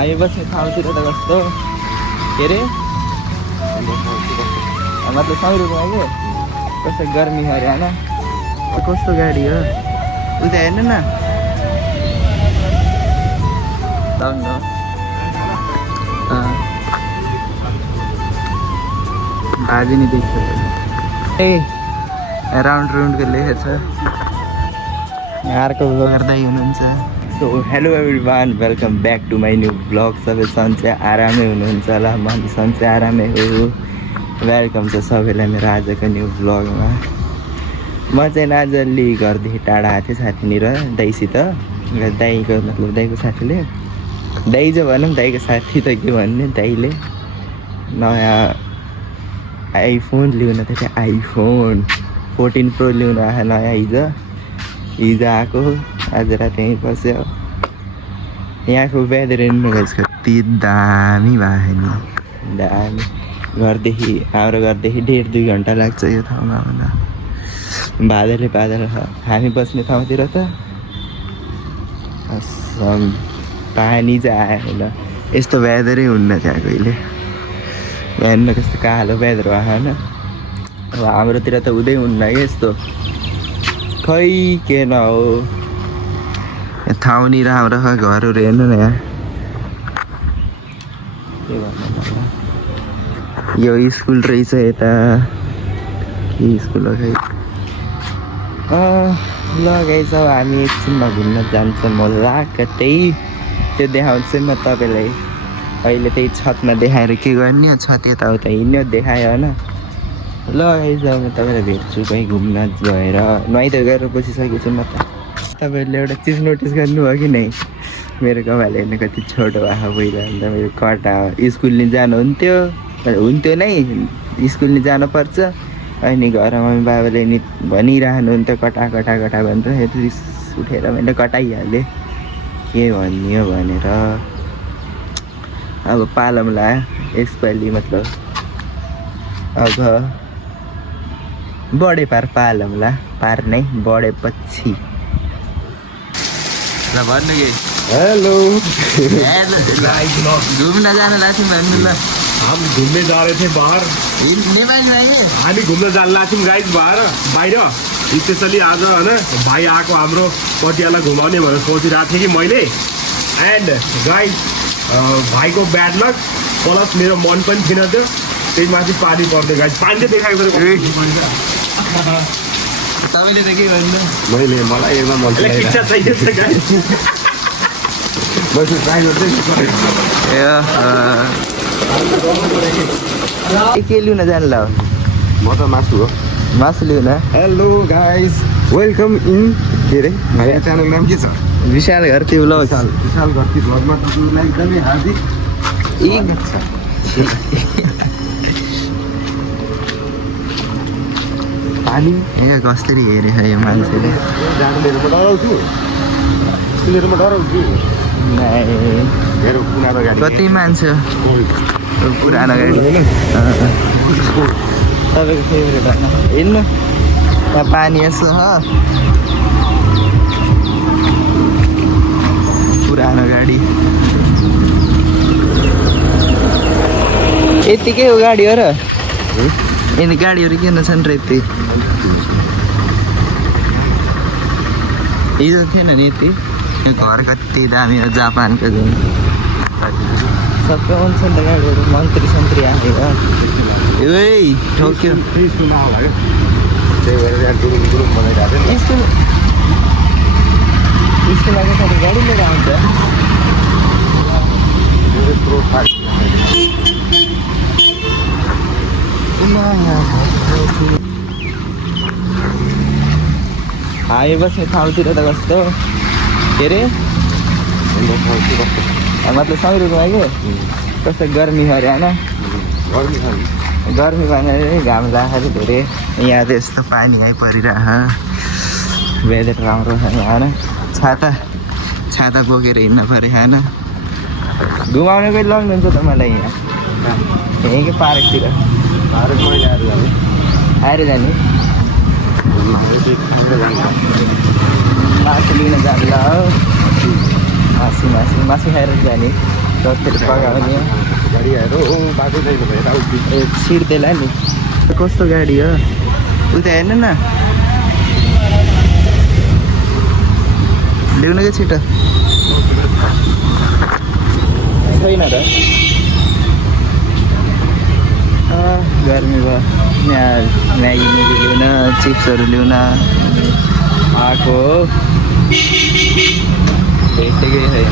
हामी बस्ने ठाउँतिर त कस्तो के अरे मतलब सौरुमा के कस्तो गर्मी हरियाणा कस्तो गाडी हो उता हेर्नु न बाजी नि देख्छ ए राउन्डको लेखेको छ अर्को गर्दै हुनुहुन्छ so hello everyone welcome back to my new blog सबै सन्चै आरामै हुनुहुन्छ होला म सन्चै आरामै हो वेलकम छ सबैलाई मेरो आजको न्यू ब्लगमा म चाहिँ नाजल्ली घरदेखि टाढा आएको थिएँ साथीनिर दाइसित दाइको मतलब दाइको साथीले दाइ जो भनौँ दाइको साथी त के भन्ने दाइले नयाँ आइफोन ल्याउन त थियो आइफोन 14 प्रो ल्याउन आएको नयाँ हिजो आएको आज रात यहीँ बस्यो यहाँको वेदर हेर्नु गाइस कति दामी भयो नि दामी हाम्रो घरदेखि 1.5-2 घन्टा लाग्छ यो ठाउँमा आउन बादल हामी बस्ने ठाउँतिर त पानी चाहिँ आयो होइन यस्तो वेदरै हुन्न त्यहाँ कहिले हेर्नु कस्तो कालो वेदर भयो होइन अब हाम्रोतिर त हुँदै हुन्न कि यस्तो खै के न हो ठाउँ नि राम्रो छ घरहरू हेर्नु न यहाँ के भन्नु यो स्कुल रहेछ यता के स्कुल हो खै ल गाइस अब हामी एकछिनमा घुम्न जान्छौँ होला कतै त्यो देखाउँछु म तपाईँलाई अहिले त्यही छतमा देखाएर के गर्ने छत यताउता हिँड्यो देखायो होइन ल गाइस अब म तपाईँलाई भेट्छु कहीँ घुम्न गएर नुहाइ त गरेर बसिसकेको छु म त तपाईँहरूले एउटा चिज नोटिस गर्नुभयो कि नै मेरो कपाल हेर्नु कति छोटो भएको पहिला अन्त मेरो कटा स्कुल नि हुन्थ्यो नै स्कुल नि जानुपर्छ अनि घरमा मम्मी बाबाले नि भनिरहनुहुन्थ्यो कटा भनेर रिस उठेर मैले कटाइहालेँ के भन्ने हो भनेर अब पालौँला यसपालि मतलब अब बढे पालौँला पार नै बढेपछि ल भन्नु कि हेलो घुम्न जानु लाग्थ्यौँ भन्नु ल हम घूमने जा रहे थे बाहर नेपालीमा हामी घुम्न जान लाग्थ्यौँ गाइस बाहिर स्पेसली आज होइन भाइ आएको हाम्रो पटियाला घुमाउने भनेर सोचिरहेको थिएँ कि मैले एन्ड गाइस भाइको ब्याड लक प्लस मेरो मन पनि थिएन थियो त्यही माथि पानी पर्दै गाइस पानी चाहिँ देखाएको तपाईँले त के भन्नु मैले मलाई एकदम मन इच्छा चाहिन्छ गाइस मैले ट्राई गर्दै के लिउन जानु ल म त मासु हो मासु लिउन हेलो गाइस वेलकम इन के अरे भाइ च्यानल नाम के छ विशाल घरती ब्लग विशाल घरती ब्लगमा तपाईँलाई एकदमै हार्दिक पानी ए कसरी हेरेछ यो मान्छेले डराउँछु मेरो पुरानो गाडी कति मान्छे पुरानो गाडी तपाईँको फेभरेट होइन हेर्नु त्यहाँ पानी यसो छ पुरानो गाडी यतिकै हो गाडी हो र यिनी गाडीहरू किन छन् र यति हिजो थिएन नि यति घर कति दामी हो जापानको जुन सबै आउँछ नि त गाडीहरू मन्त्री सन्त्री आएको ए ठोक्यो स्कुलमा आउला क्या त्यही भएर गुरुङ बनाइरहेको थियो स्कुलमा कसरी गाडी लिएर आउँछ हामी बस्ने ठाउँतिर त कस्तो के अरे मतलब सौरुमा के कस्तो गर्मी हरियाणा गर्मी भनेर घाम लाग्दाखेरि धेरै यहाँ त यस्तो पानी आइपरिरह वेदर राम्रो छ होइन छाता बोकेर हिँड्नु पऱ्यो होइन घुमाउने कोही लग्नुहुन्छ त मलाई यहाँ यहीँकै पार्कतिर आएर जाने मासु लिन जानु ल मासु खाएर जाने रथेर पगाउने गाडीहरू बाटो छैन भएर ए छिर्देला नि कस्तो गाडी हो उता हेर्नु न ल्याउनु क्या छिटो छैन र गर्मी भयो यहाँ म्यागी मुगी ल्याउन चिप्सहरू ल्याउन आएको हो भेटेकै छैन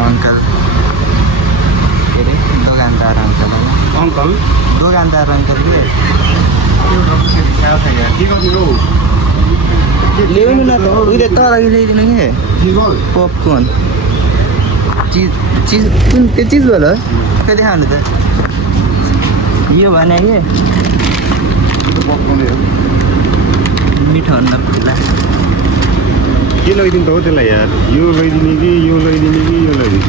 अङ्कल के अरे दोकानदार अङ्कल अङ्कल दोकानदार अङ्कल के के गरिदिनु ल्याउनु न त उहिले तलको ल्याइदिनु के पपकर्न चिज चिज कुन त्यो चिज भयो कति खानु त यो भने के मिठो हुन्न खुल्ला के लैदिनु त हो त्यसलाई यार यो लैदिने कि यो लैदिने कि यो लैदिने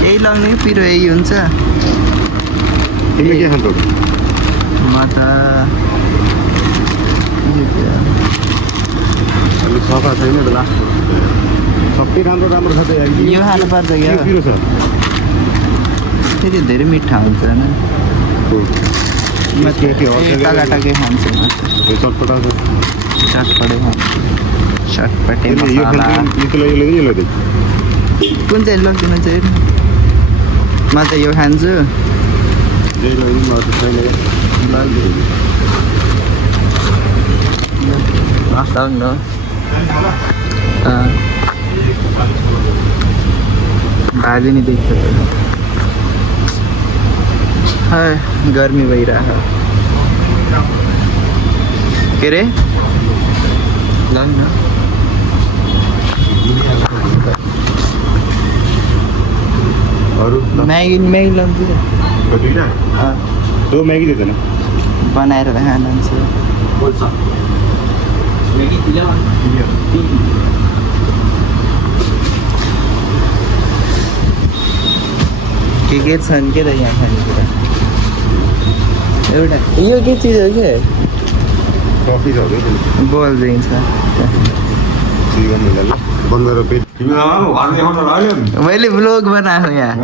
यही लगाउने कि पिरो यही हुन्छ तिमीले के खान्छौ म त अलिक सफा छैन त लास्ट सबै राम्रो राम्रो छ त यार यो खानुपर्छ क्या पिरो छ फेरि धेरै मिठा हुन्छ होइन म टकाटकै खान्छु म चटपटा छ चटपटे खान्छु चटपटे यो मसला लैदिनु यो लैदिनु कुन चाहिँ लगिदिनु चाहिँ म त यो खान्छु जे लैदिनु म त छैन लाग्नु भाजी नि देख्छ गर्मी भइरह के अरे लाग्नु अरू म्यागी म्यागी लान्छु दुईवटा तँ म्यागी दिँदैन बनाएर खानुहुन्छ के छन् के त यहाँ खानेकुरा एउटा यो के चिज हो कि कफी छ बोल दिन्छ मैले ब्लग बनाएको यहाँ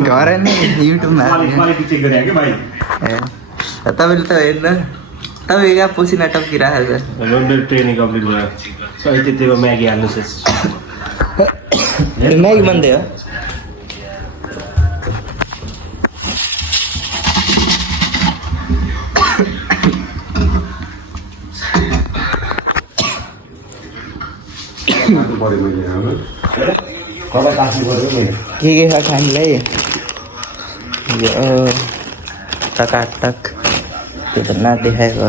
घर नै युट्युबमा ए तपाईँले त हेर्नु तपाईँ कहाँ पसिना टप्किरहेको छ मेरो ट्रेनिङ कम्प्लिट भयो त्यतिमा म्यागी हाल्नु म्यागी बन्दै हो के छ खानेलाई यो टकाटक त्यो त नदेखाएको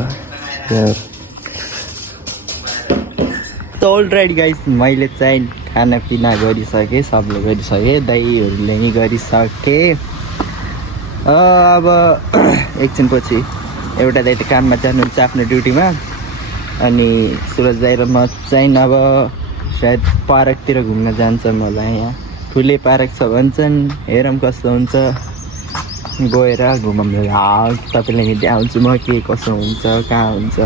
त अलराइट गाइस मैले चाहिँ खानापिना गरिसकेँ सबले गरिसकेँ दहीहरूले नि गरिसकेँ अब एकछिनपछि एउटा दाइ त काममा जानुहुन्छ आफ्नो ड्युटीमा अनि सुरज दाइ र म चाहिँ अब सायद पार्कतिर घुम्न जान्छ मलाई यहाँ ठुलै पार्क छ भन्छन् हेरौँ कस्तो हुन्छ गएर घुमाउँ तपाईँलाई नि देखाउँछु म के कसो हुन्छ कहाँ हुन्छ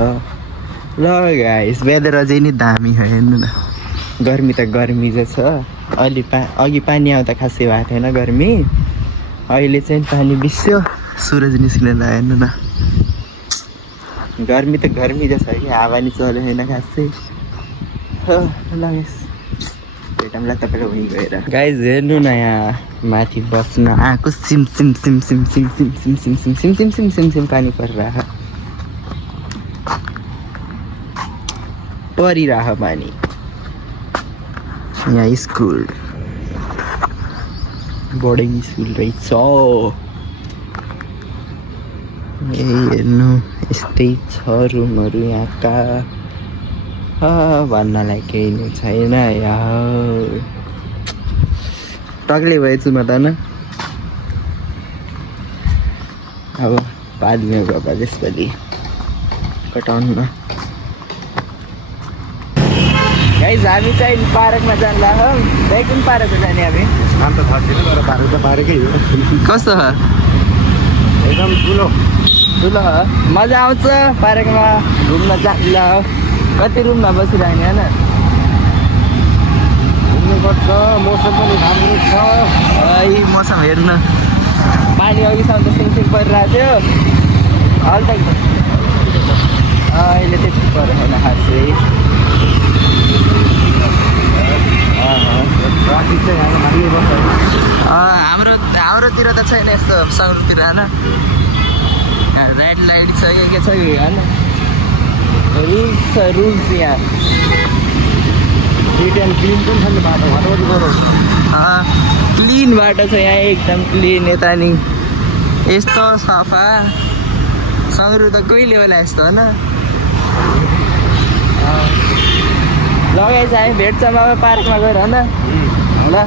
ल गाइस वेदर अझै नि दामी हो हेर्नु न गर्मी त गर्मी चाहिँ छ अलि अघि पानी आउँदा खासै भएको थिएन गर्मी अहिले चाहिँ पानी बिस्यो सुरज निस्किन ल हेर्नु न गर्मी त गर्मी जस्तो छ कि हावा नि चल्यो होइन खासै ल भेटौँला तपाईँलाई उहीँ गएर गाइज हेर्नु न यहाँ माथि बस्न आएको SIM SIM SIM SIM SIM SIM SIM SIM SIM SIM SIM SIM SIM SIM पानी परिरह पानी यहाँ स्कुल बोर्डिङ स्कुल रहेछ हेर्नु यस्तै छ रुमहरू यहाँका भन्नलाई केही नै छैन यार टक्लै भएछु म त न अब पालीमा गएको त्यसपालि कटाउनु न गाइस हामी चाहिँ पार्कमा जानु लाग्यो दाइ कुन पार्कमा जाने हामी नाम त थाहा छैन तर पार्क त पार्कै हो कस्तो छ एकदम ठुलो ठुलो हो मजा आउँछ पार्कमा घुम्न जानु कति रुममा बसिरहने होइन घुम्नु त पर्छ मौसम पनि राम्रो छ यही मौसम हेर्नु पानी अघिसम्म त सिमसिम परिरहेको थियो अहिले त अहिले त्यति परेन खासै ट्राफिक चाहिँ यहाँ भाग्नै पर्छ हाम्रोतिर त छैन यस्तो सङ्ग्रतिर होइन रेड लाइट छ के छ होइन रुल्स छ रुल्स यहाँ फिट एन्ड क्लिन पनि छ नि बाटो घटबडी गरौँ क्लिन बाटो छ यहाँ एकदम क्लिन यता नि यस्तो सफा सङ्ग्रु त कहिले होला यस्तो होइन लगाइछ हामी भेट्छौँ अब पार्कमा गएर होइन ल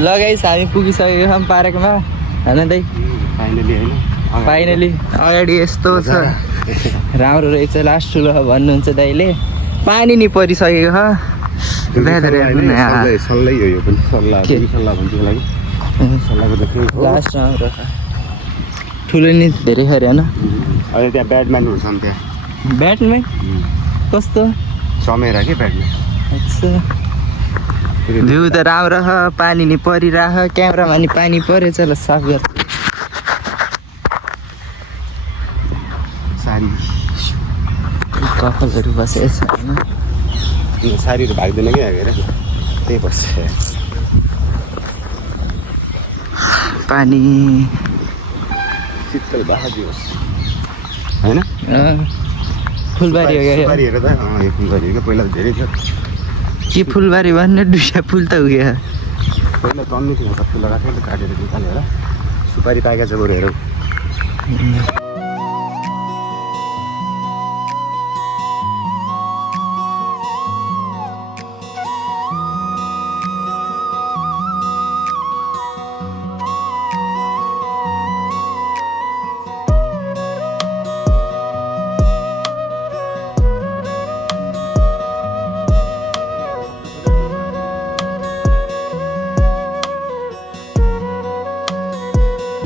लगाइछ हामी पुगिसकेको छौँ पार्कमा होइन दाइ फाइनली होइन फाइनली अगाडि यस्तो छ राम्रो रहेछ लास्ट ठुलो भन्नुहुन्छ दाइले पानी नि परिसकेको छ सल्लाह हो यो पनि सल्लाह सल्लाह भन्छु लागि सल्लाहको त केही लास्ट राम्रो छ ठुलो नि धेरै खरे होइन अहिले त्यहाँ ब्याडमिन्टन हुन्छ नि त्यहाँ ब्याटमै कस्तो समेरा के ब्याडमिन्टन अच्छा भ्यू त राम्रो छ पानी नि परिरह क्यामेरामा नि पानी परेछ ल साफ गर सारी कपालहरू बसेको छ होइन सारीहरू भाग्दैन क्या हेर त्यही बस्छ पानी शीतल बहादी होस् होइन फुलबारी हो क्या सुपारी हेर त यो फुलबारी हो क्या पहिला त धेरै थियो के फुलबारी भन्ने दुईटा फुल त उयो पहिला तन्नु थियो त फुल लगाएको थियो काटेर निकालेर सुपारी पाकेको छ बरु हेरौँ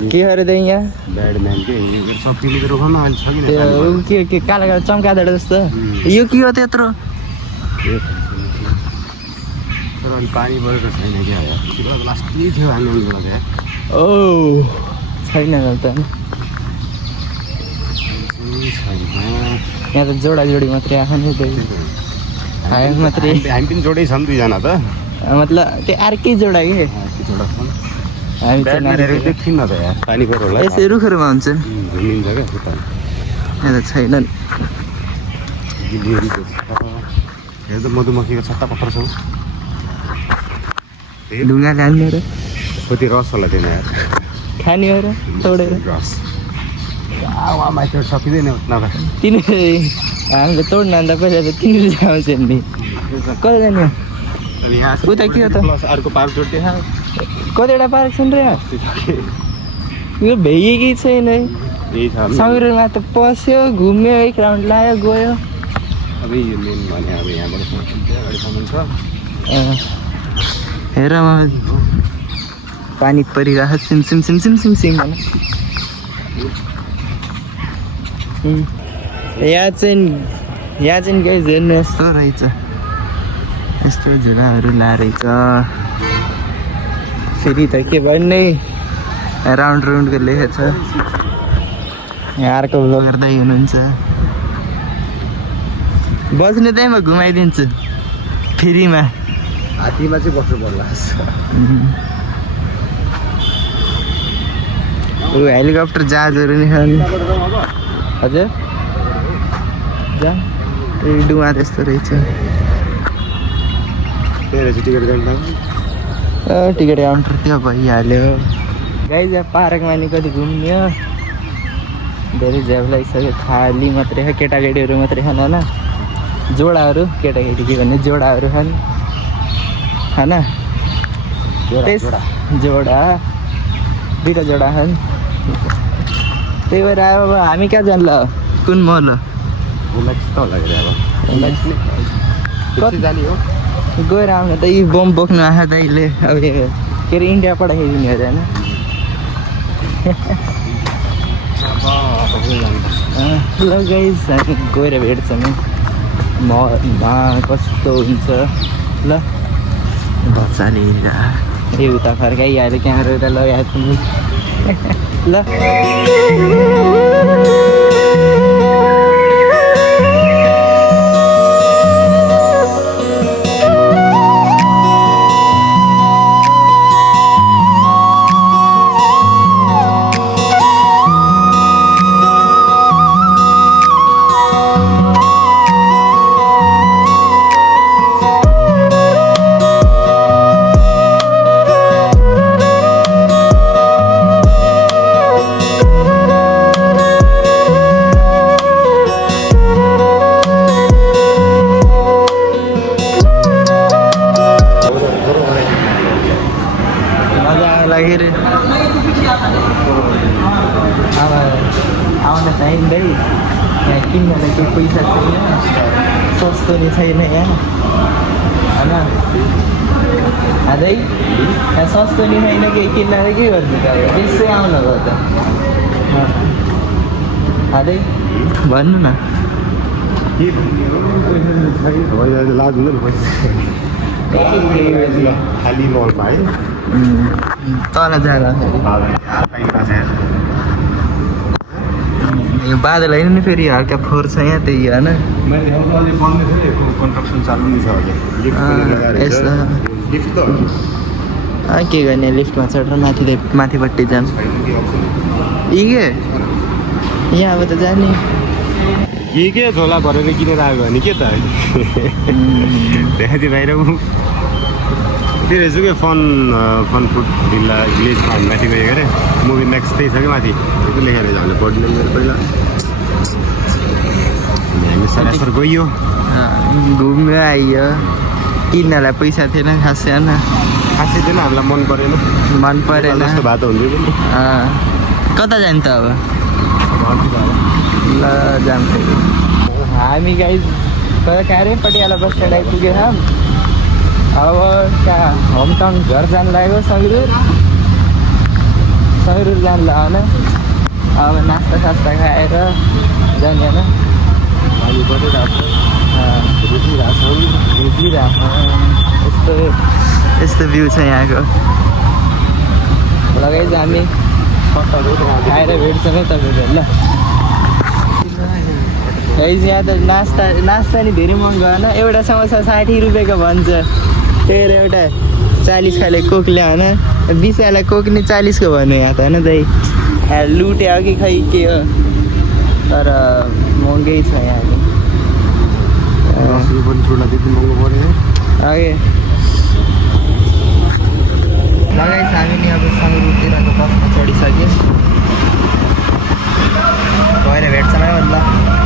के अरे दाइ यहाँ ब्याडम्यान के सब तिमीले रोखाउन अहिले छ कि त्यो के कालो कालो चम्कादो जस्तो यो के हो त्यत्रो तर अहिले पानी परेको छैन क्या लास्ट के थियो हामी त्यहाँ ओ छैन त यहाँ त जोडा जोडी मात्रै आएको नि त्यही हामी मात्रै हामी पनि जोडै छौँ दुईजना त मतलब त्यो अर्कै जोडा कि जोडा छौँ हामी चाहिँ देखिन्न त यार पानी पऱ्यो होला यसै रुखहरूमा हुन्छ घुमिन्छ क्या उता यहाँ त छैनन् हेर त मधुमक्खीको छत्ता पत्र छ ढुङ्गाले हान्ने र कति रस होला त्यहाँ यार खाने हो र तोडेर रस माथि सकिँदैन नभए तिनीहरू हामीले तोड्न अन्त पहिला त तिनीहरू आउँछ नि कता जाने अनि यहाँ उता के हो त अर्को पार्क जोड्दै कतिवटा पार्क छन् र यहाँ यो भ्याइएकै छैन है यही छ सङ्ग्रहमा त पस्यो घुम्यो एक राउन्ड लायो गयो अब यो मेन भने अब यहाँबाट अगाडिसम्म छ हेर पानी परिरहेको SIM SIM SIM SIM SIM SIM भन यहाँ चाहिँ गाई हेर्नु यस्तो रहेछ यस्तो झुलाहरू लारहेछ फेरि त के भन्ने राउन्ड राउन्डको लेखेको छ यहाँ अर्को गर्दै हुनुहुन्छ बस्ने त्यही म घुमाइदिन्छु फ्रीमा हात्तीमा चाहिँ बस्नु पर्ला हेलिकप्टर जहाजहरू नि छन् हजुर जा डुवा त्यस्तो रहेछ टिकट गर्नु टिकट काउन्टर त्यो भइहाल्यो गाई जा पार्कमा नि कति घुम्ने हो धेरै झ्याप लागिसक्यो खाली मात्रै छ केटाकेटीहरू मात्रै छन् होइन जोडाहरू केटाकेटी के भन्ने जोडाहरू छन् होइन त्यस जोडा दुईवटा जोडा छन् त्यही भएर अब हामी कहाँ जान्ला कुन मल कति जाने हो गएर आउनु त यी बम बोक्नु आएको दाइले अब के अरे इन्डिया पठाइदिने अरे होइन ल गाइस हामी गएर भेट्छौँ कस्तो हुन्छ ल बच्चाले ए उता फर्काइहाल्यो क्यामेरा उता लगाएको ल आउन चाहिँदै यहाँ किन्नलाई केही पैसा छैन सस्तो नि छैन यहाँ होइन अझै यहाँ सस्तो नि छैन केही किन्नलाई के गर्नु त अब त्यसै आउन भयो त अझै भन्नु न तल जाँदाखेरि यो बादल होइन नि फेरि हल्का फोहोर छ यहाँ त्यही होइन के गर्ने लिफ्टमा चढेर माथिपट्टि जानु के यहाँ अब त जाने के झोला भरेर किनेर आयो भने के त त्यहाँदेखि बाहिर त्यो रहेछ क्या फन फुड भिलेजमा हामी माथि गयो अरे मुभी नेक्स्ट त्यही छ कि माथि त्यो लेखेर हामीले पढ्नु मेरो पहिला हामी सरासर गयो घुम्यो आइयो किन्नलाई पैसा थिएन खासै होइन खासै थिएन हामीलाई मन परेन जस्तो भए त हुन्थ्यो पनि कता जाने त अब ल जान्छ हामी गाई कहाँ पटियाला बस स्ट्यान्ड आइपुगेर अब कहाँ होम टाउन घर जानु लाग्यो सङ्गरुर जानु लाग्यो होइन अब नास्ता सास्ता खाएर जाने होइन यस्तो भ्यू छ यहाँको लगाइ हामी खाएर भेट्छौँ है तपाईँहरू ल यहाँ त नास्ता नि धेरै महँगो होइन एउटा समोसा 60 रुपियाँको भन्छ त्यही एउटा 40 खाले कोक ल्याएन 20 वाला कोक नि 40 को भन्यो यहाँ त होइन दाइ लुट्यो कि खै के हो तर महँगै छ यहाँ लगाइछ हामी नि अब सङ्गरुरतिरको बसमा चढिसक्यो गएर भेट्छौँ है ल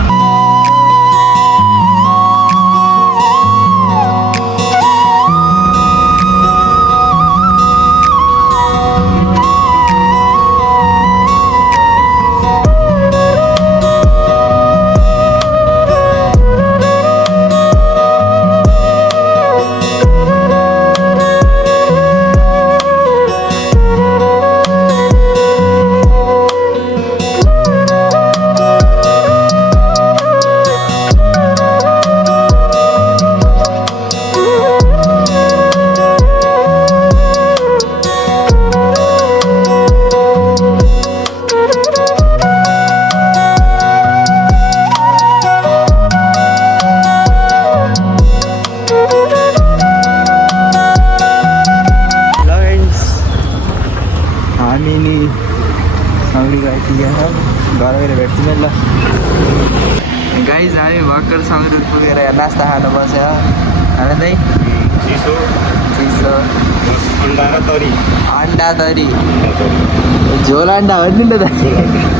घर गएर भेट्छु नि ल गाइज हामी भर्खर सङ्गरुर पुगेर नास्ता खानु बस्यो होइन दाइ चिसो अन्डा तरी झोल अन्डा हो नि त